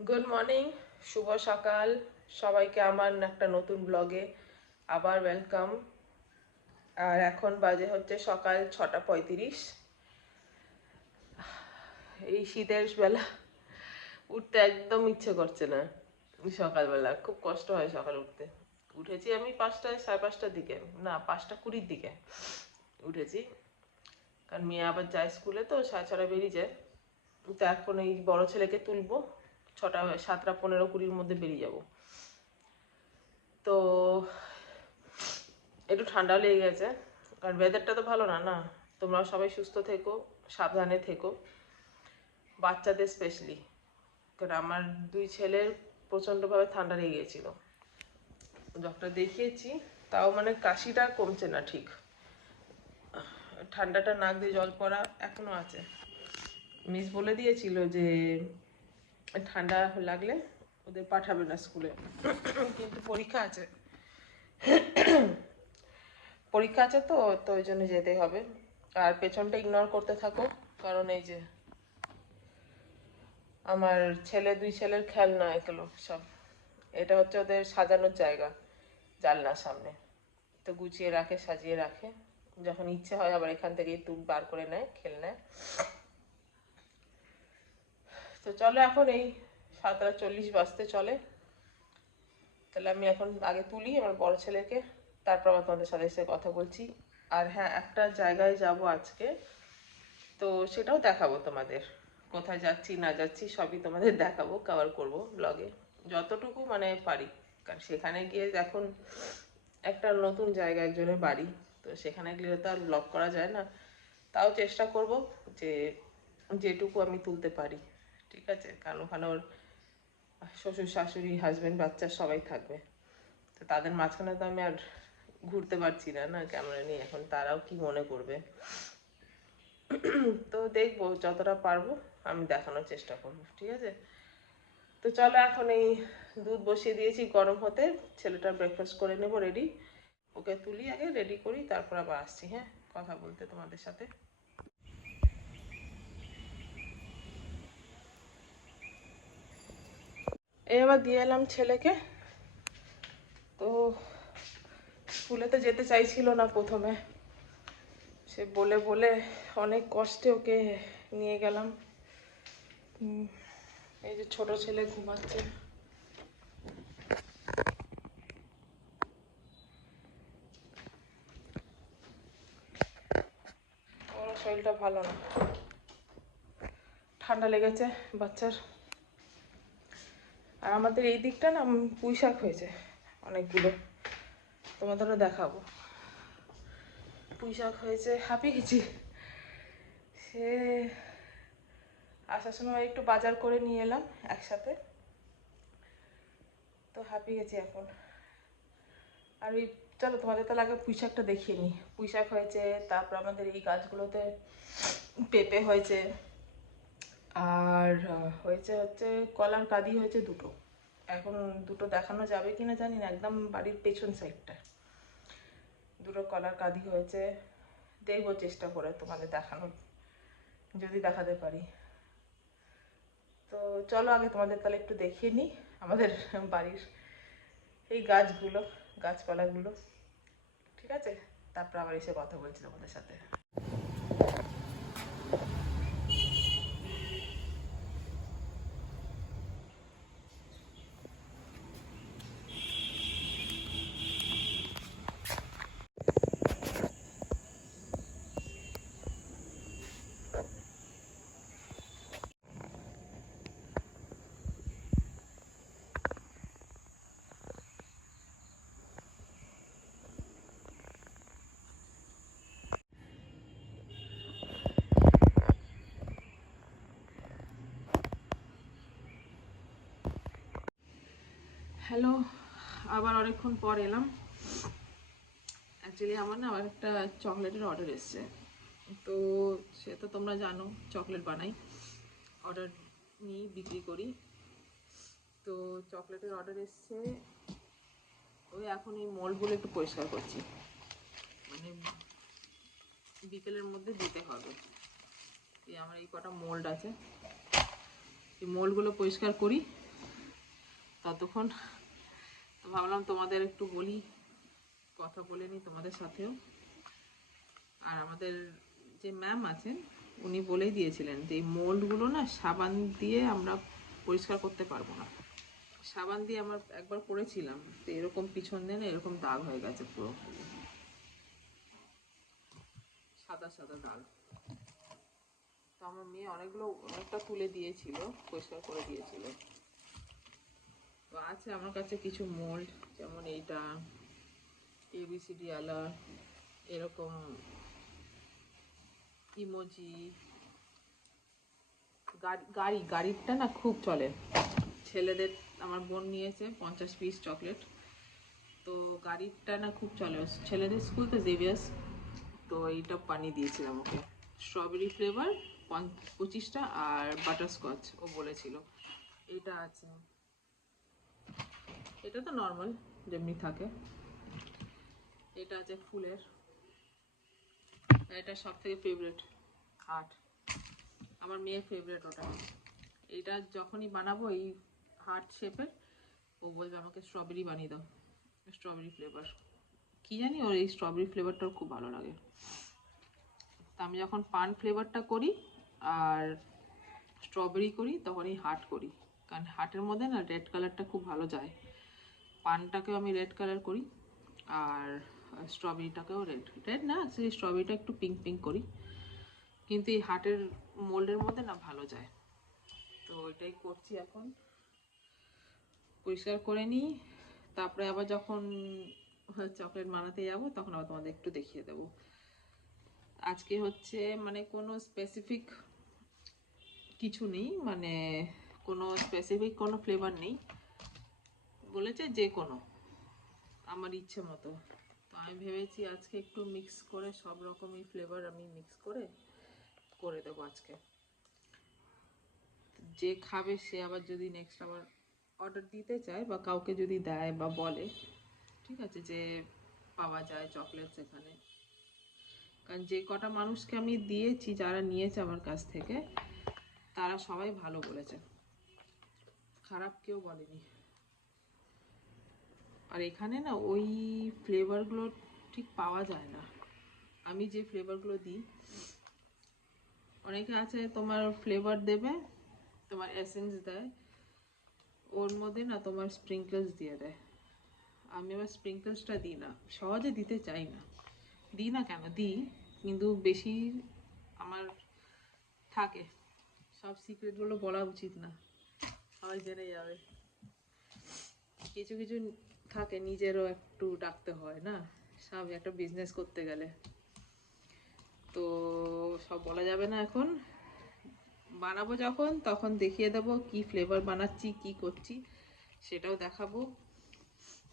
Good morning, শুভ সকাল সবাইকে আমার একটা নতুন ব্লগে আবার ওয়েলকাম। আর এখন বাজে হচ্ছে সকাল 6:35। এই শীতের বেলা উঠতে একদম ইচ্ছে করছে না। সকালবেলা খুব কষ্ট হয় সকালে উঠতে। উঠেছি আমি 5টায়, 5:30টার দিকে, না 5:20-র দিকে উঠেছি, কারণ মেয়ে আবার যায় স্কুলে, তো 6:30 বেরিয়ে যায়। তো এখন এই বড় ছেলেকে তুলবো, 7:15-20-র মধ্যে বেরিয়ে যাব। তো একটু ঠান্ডাও লেগে গেছে, কারণ ওয়েদারটা তো ভালো না না। তোমরাও সবাই সুস্থ থেকো, সাবধানে থেকো, বাচ্চাদের স্পেশালি, কারণ আমার 2 ছেলের প্রচণ্ডভাবে ঠান্ডা লেগে গিয়েছিল। ডক্টর দেখিয়েছি, তাও মানে কাশিটা কমছে না ঠিক, ঠান্ডাটা নাক দিয়ে জল পড়া এখনো আছে। মিস বলে দিয়েছিল যে ঠান্ডা লাগলে ওদের পাঠাবে না স্কুলে, কিন্তু পরীক্ষা আছে তো তো ওই জন্য যেতেই হবে। আর পেছনটা ইগনোর করতে থাকো, কারণ এই যে আমার 2 ছেলের খেলনা এগুলো সব, এটা হচ্ছে ওদের সাজানোর জায়গা, জানলার সামনে। তো গুছিয়ে রাখে, সাজিয়ে রাখে, যখন ইচ্ছে হয় আবার এখান থেকে একটু বার করে নেয়, খেলনা। তো চলো, এখন এই 7:40 বাজতে চলে। তাহলে আমি এখন আগে তুলি আমার বড় ছেলেকে, তারপর আবার তোমাদের সাথে এসে কথা বলছি। আর হ্যাঁ, একটা জায়গায় যাব আজকে, তো সেটাও দেখাবো তোমাদের। কোথায় যাচ্ছি না যাচ্ছি সবই তোমাদের দেখাবো, কভার করব ব্লগে যতটুকু মানে পারি। কারণ সেখানে গিয়ে এখন একটা নতুন জায়গা, একজনের বাড়ি, তো সেখানে গেলে তো আর ব্লগ করা যায় না। তাও চেষ্টা করব যে যেটুকু আমি তুলতে পারি, ঠিক আছে। কারণ ওখানে ওর শ্বশুর শাশুড়ি, হাজব্যান্ড, বাচ্চা সবাই থাকবে, তো তাদের মাঝখানে তো আমি আর ঘুরতে পারছি না না ক্যামেরা নিয়ে, এখন তারাও কি মনে করবে। তো দেখবো যতটা পারবো আমি দেখানোর চেষ্টা করবো, ঠিক আছে। তো চলো, এখন এই দুধ বসিয়ে দিয়েছি গরম হতে, ছেলেটা ব্রেকফাস্ট করে নেবো রেডি, ওকে তুলি আগে, রেডি করি, তারপর আবার আসছি হ্যাঁ কথা বলতে তোমাদের সাথে। এই আবার দিয়ে এলাম ছেলেকে। তো স্কুলে তো যেতে চাইছিল না প্রথমে, সে বলে বলে অনেক কষ্টে ওকে নিয়ে গেলাম। এই যে ছোট ছেলে ঘুমাচ্ছে, ওর শরীরটা ভালো না, ঠান্ডা লেগেছে বাচ্চার। আর আমাদের এই দিকটা না পুঁই শাক হয়েছে অনেকগুলো, তোমাদেরও দেখাবো। পুঁই শাক হয়েছে, হাঁপিয়ে গেছি। সে আসার সময় একটু বাজার করে নিয়ে এলাম একসাথে, তো হাঁপিয়ে গেছি এখন। আর ওই চলো তোমাদের তাহলে আগে পুঁই শাকটা দেখিয়ে নিই। পুঁই শাক হয়েছে, তারপর আমাদের এই গাছগুলোতে পেঁপে হয়েছে, আর হয়েছে হচ্ছে কলার কাঁদি হয়েছে 2টো। এখন 2টো দেখানো যাবে কিনা জানি না, একদম বাড়ির পেছন সাইডটা 2টো কলার কাঁদি হয়েছে। দেখবো চেষ্টা করে তোমাদের দেখানোর, যদি দেখাতে পারি। তো চলো আগে তোমাদের তাহলে একটু দেখিয়ে নিই আমাদের বাড়ির এই গাছগুলো, গাছপালাগুলো, ঠিক আছে। তারপর আবার এসে কথা বলছি তোমাদের সাথে। হ্যালো, আবার অনেকক্ষণ পর এলাম। অ্যাকচুয়ালি আমার না আবার একটা চকলেটের অর্ডার এসছে, তো সে তো তোমরা জানো চকলেট বানাই, অর্ডার নিই, বিক্রি করি। তো চকলেটের অর্ডার এসছে, ওই এখন এই মোল্ডগুলো একটু পরিষ্কার করছি, মানে বিকেলের মধ্যে দিতে হবে। এই আমার এই কটা মোল্ড আছে, এই মোল্ডগুলো পরিষ্কার করি, ততক্ষণ তো ভাবলাম তোমাদের একটু বলি, কথা বলে নিই তোমাদের সাথেও। আর আমাদের যে ম্যাম আছেন উনি বলেই দিয়েছিলেন যে এই মোল্ডগুলো না সাবান দিয়ে আমরা পরিষ্কার করতে পারবো না। সাবান দিয়ে আমার একবার করেছিলাম, তো এরকম পিছন দিয়ে না এরকম দাগ হয়ে গেছে, পুরো সাদা সাদা দাগ। তো আমার মেয়ে অনেকটা তুলে দিয়েছিল, পরিষ্কার করে দিয়েছিল। তো আছে আমার কাছে কিছু মোল্ড, যেমন এইটা ABCD আলা, এরকম ইমোজি, গাড়িটা না খুব চলে ছেলেদের। আমার বোন নিয়েছে 50 পিস চকলেট, তো গাড়িটা না খুব চলে ছেলেদের স্কুল তো জেভিয়ার্স। তো এইটা বানিয়ে দিয়েছিলাম ওকে, স্ট্রবেরি ফ্লেভার 25টা আর বাটারস্কচ ও বলেছিল। এটা আছে, এটা তো নর্মাল যেমনি থাকে। এটা আছে ফুলের, এটা সব থেকে ফেভারিট হার্ট, আমার মেয়ের ফেভারিট ওটা। এটা যখনই বানাবো এই হার্ট শেপের, ও বলবে আমাকে স্ট্রবেরি বানিয়ে দাও, স্ট্রবেরি ফ্লেভার। কি জানি ওর এই স্ট্রবেরি ফ্লেভারটাও খুব ভালো লাগে। তা আমি যখন পান ফ্লেভারটা করি আর স্ট্রবেরি করি তখন এই হার্ট করি, কারণ হার্টের মধ্যে না রেড কালারটা খুব ভালো যায়। পানটাকেও আমি রেড কালার করি আর স্ট্রবেরিটাকেও রেড না, অ্যাকচুয়ালি স্ট্রবেরিটা একটু পিঙ্ক পিঙ্ক করি, কিন্তু এই হার্টের মোল্ডের মধ্যে না ভালো যায়। তো এটাই করছি এখন, পরিষ্কার করে নিই। তারপরে আবার যখন চকলেট বানাতে যাবো তখন আবার তোমাদের একটু দেখিয়ে দেবো। আজকে হচ্ছে মানে কোনো স্পেসিফিক কিছু নেই, মানে কোনো স্পেসিফিক কোনো ফ্লেভার নেই, বলেছে যে কোনো আমার ইচ্ছে মতো। তো আমি ভেবেছি আজকে একটু মিক্স করে সব রকমই ফ্লেভার আমি মিক্স করে দেবো আজকে। যে খাবে সে আবার যদি নেক্সট আবার অর্ডার দিতে চায় বা কাউকে যদি দেয় বা বলে, ঠিক আছে, যে পাওয়া যায় চকলেট সেখানে। কারণ যে কটা মানুষকে আমি দিয়েছি যারা নিয়েছে আমার কাছ থেকে, তারা সবাই ভালো বলেছে, খারাপ কেউ বলেনি। আর এখানে না ওই ফ্লেভারগুলো ঠিক পাওয়া যায় না। আমি যে ফ্লেভারগুলো দিই, অনেকে আছে তোমার ফ্লেভার দেবে, তোমার এসেন্স দেয়, ওর মধ্যে না তোমার স্প্রিঙ্কলস দিয়ে দেয়। আমি আবার স্প্রিঙ্কলসটা দিই না, সহজে দিতে চাই না, দিই না কেন, দিই কিন্তু বেশি আমার থাকে। সব সিক্রেটগুলো বলা উচিত না, সবাই জেনে যাবে। কিছু কিছু থাকে নিজেরও একটু রাখতে হয় না, সব একটা বিজনেস করতে গেলে তো সব বলা যাবে না। এখন বানাবো যখন তখন দেখিয়ে দেবো কি ফ্লেভার বানাচ্ছি, কি করছি সেটাও দেখাবো।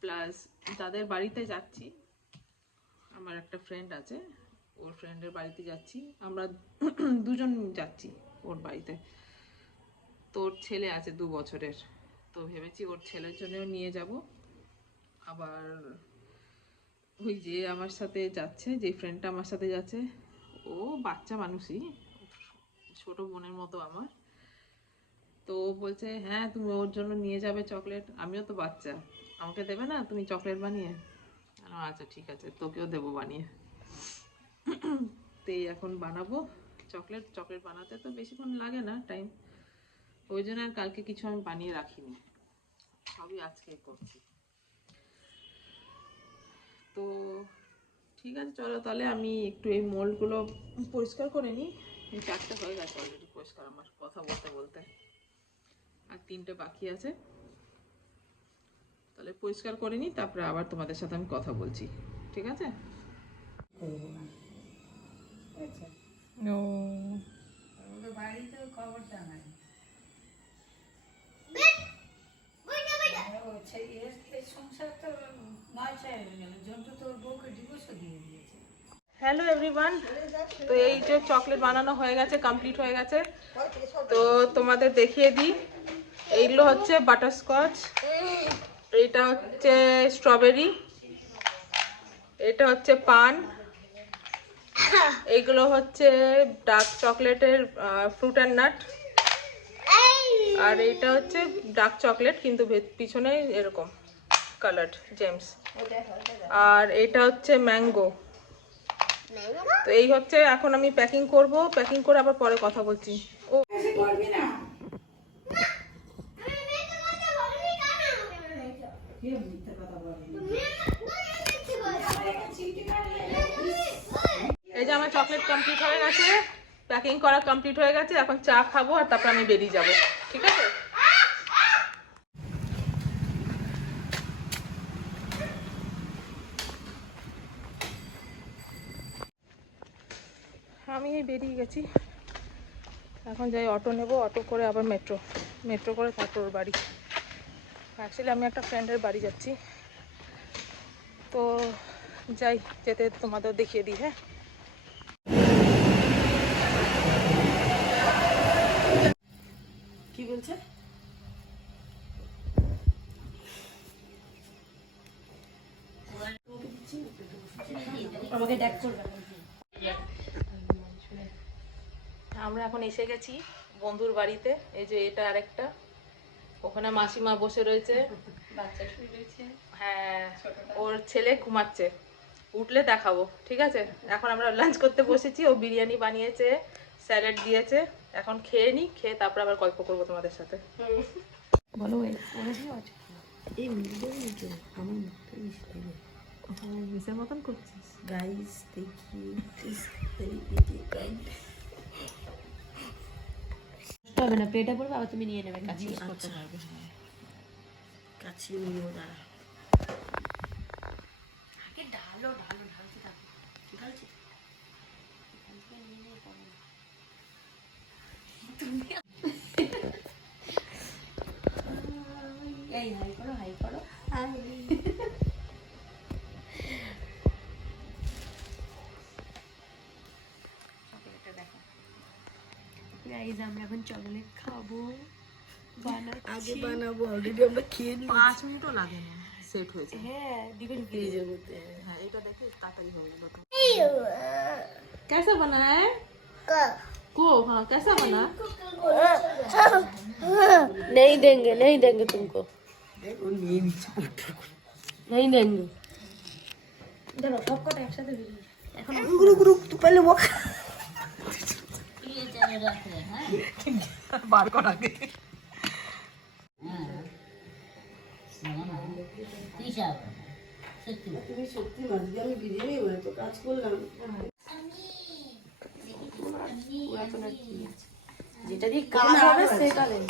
প্লাস যাদের বাড়িতে যাচ্ছি, আমার একটা ফ্রেন্ড আছে, ওর ফ্রেন্ডের বাড়িতে যাচ্ছি, আমরা দুজন যাচ্ছি ওর বাড়িতে। তো ওর ছেলে আছে 2 বছরের, তো ভেবেছি ওর ছেলের জন্যও নিয়ে যাব। আবার ওই যে আমার সাথে যাচ্ছে, যে ফ্রেন্ডটা আমার সাথে যাচ্ছে, ও বাচ্চা মানুষই, ছোট বোনের মতো আমার। তো ও বলছে হ্যাঁ তুমি ওর জন্য নিয়ে যাবে চকলেট, আমিও তো বাচ্চা, আমাকে দেবে না তুমি চকলেট বানিয়ে? আচ্ছা ঠিক আছে, তোকেও দেবো বানিয়ে। তো এখন বানাবো চকলেট বানাতে তো বেশিক্ষণ লাগে না টাইম, ওই জন্য আর কালকে কিছু আমি বানিয়ে রাখিনি, সবই আজকে করছি। তো ঠিক আছে, চলো তাহলে আমি একটু এই মোল্ডগুলো পরিষ্কার করে নিই। 4টে হয়ে গেছে অলরেডি পরিষ্কার আমার কথা বলতে বলতে, আর 3টে বাকি আছে। তাহলে পরিষ্কার করে নিই, তারপরে আবার তোমাদের সাথে আমি কথা বলছি, ঠিক আছে? বাড়িতে খবরটা নাই, সংসার তো মাছায় হয়ে গেল, জন্তু তোর বউকে ডিভোর্সও দিয়ে দিয়েছে। হ্যালো এভরিওয়ান, তো এই যে চকলেট বানানো হয়ে গেছে, কমপ্লিট হয়ে গেছে। তো তোমাদের দেখিয়ে দিই, এইগুলো হচ্ছে বাটারস্কচ, এইটা হচ্ছে স্ট্রবেরি, এটা হচ্ছে পান, এইগুলো হচ্ছে ডার্ক চকলেটের ফ্রুট অ্যান্ড নাট, আর এটা হচ্ছে ডার্ক চকলেট, কিন্তু পিছনে এরকম কালার্ড জেমস। আর এটা হচ্ছে ম্যাঙ্গো। তো এই হচ্ছে, এখন আমি প্যাকিং করব, প্যাকিং করে আবার পরে কথা বলছি। ও এই যে আমার চকলেট কমপ্লিট হয়ে গেছে, প্যাকিং করা কমপ্লিট হয়ে গেছে, এখন চা খাবো আর তারপর আমি বেরিয়ে যাব, ঠিক আছে? আমি বেরিয়ে গেছি, এখন যাই অটো নেব, অটো করে আবার মেট্রো করে তারপর ওর বাড়ি। অ্যাকচুয়ালি আমি একটা ফ্রেন্ডের বাড়ি যাচ্ছি, তো যাই, যেতে তোমাদের দেখিয়ে দিই। হ্যাঁ, কি বলছে? আমাকে দেখ করবে। আমরা এখন এসে গেছি বন্ধুর বাড়িতে। এই যে এটা আরেকটা, ওখানে মাসিমা বসে রয়েছে, বাচ্চা শুয়ে রয়েছে। হ্যাঁ, ওর ছেলে ঘুমাচ্ছে, উঠলে দেখাবো, ঠিক আছে? এখন আমরা লাঞ্চ করতে বসেছি, ও বিরিয়ানি বানিয়েছে, স্যালাড দিয়েছে, এখন খেয়ে নিই, খেয়ে তারপর আবার গল্প করবো তোমাদের সাথে। বলো এই মিলটা আমার মুখটা মিসের মতন করছিস। গাইস দেখি হবে না, প্লেটে পড়বে, আবার তুমি নিয়ে নেবে কাছে করতে পারবে। কাছে নিও, দাঁড়া আগে ঢালো ঢালো ঢালতে থাকো, ঢালছি এই হাই করো, হাই করো। গাইস আমরা এখন চকলেট খাবো, আগে বানাবো, অলরেডি আমরা খেয়ে নিই। 5 মিনিটও লাগে না, সেট হয়েছে। হ্যাঁ দিবেন ফ্রিজের মধ্যে। হ্যাঁ, এটা দেখে তাড়াতাড়ি হয়ে গেল। कैसा बना है? को हाँ, कैसा बना? नहीं देंगे तुमको, नहीं देंगे। चलो सबको एक साथ এখন গুরু তো पहले वो ये चले रखे हैं बार को आगे তুমি সত্যি মাঝে আমি বিরিয়ানি বলে তো কাজ করলাম, যেটা দিয়ে কাজ হবে সেটা দেন।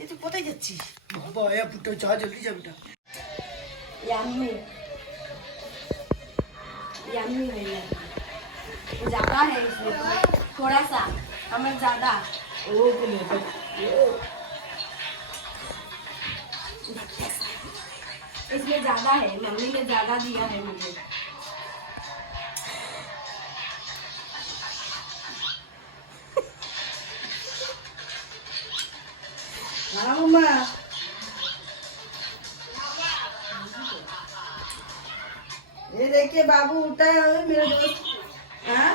এই তুই কোথায় যাচ্ছিস? বাবা আয়া পুটো চা জলদি যা বেটা। यामी है ये, ज्यादा है इसमें, थोड़ा सा हमें ज्यादा इसमें ज्यादा है, मम्मी ने ज्यादा दिया है मुझे। हाँ मम्मा, ये देखिए बाबू उठा है मेरा दोस्त। हाँ